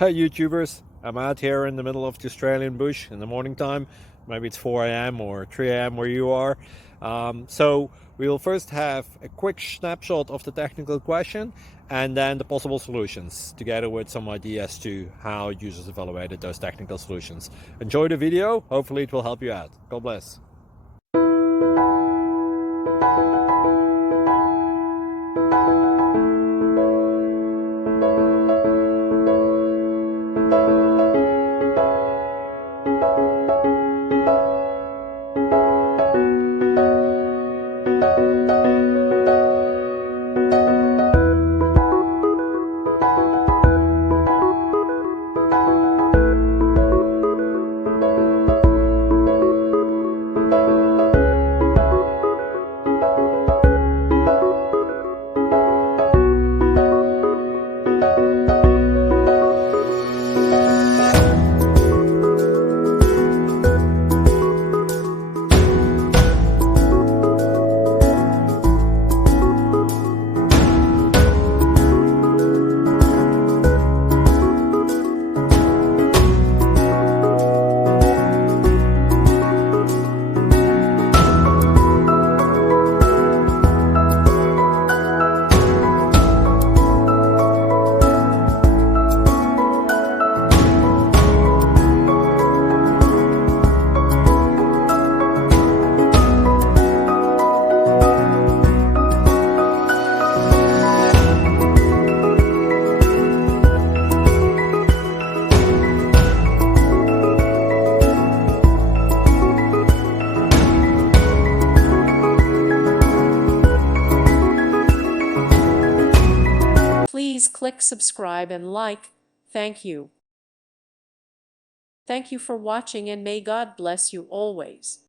Hey YouTubers, I'm out here in the middle of the Australian bush in the morning time. Maybe it's 4 a.m. or 3 a.m. where you are. So we'll first have a quick snapshot of the technical question and then the possible solutions, together with some ideas to how users evaluated those technical solutions. Enjoy the video, hopefully it will help you out. God bless. Please click subscribe and like. Thank you. Thank you for watching, and may God bless you always.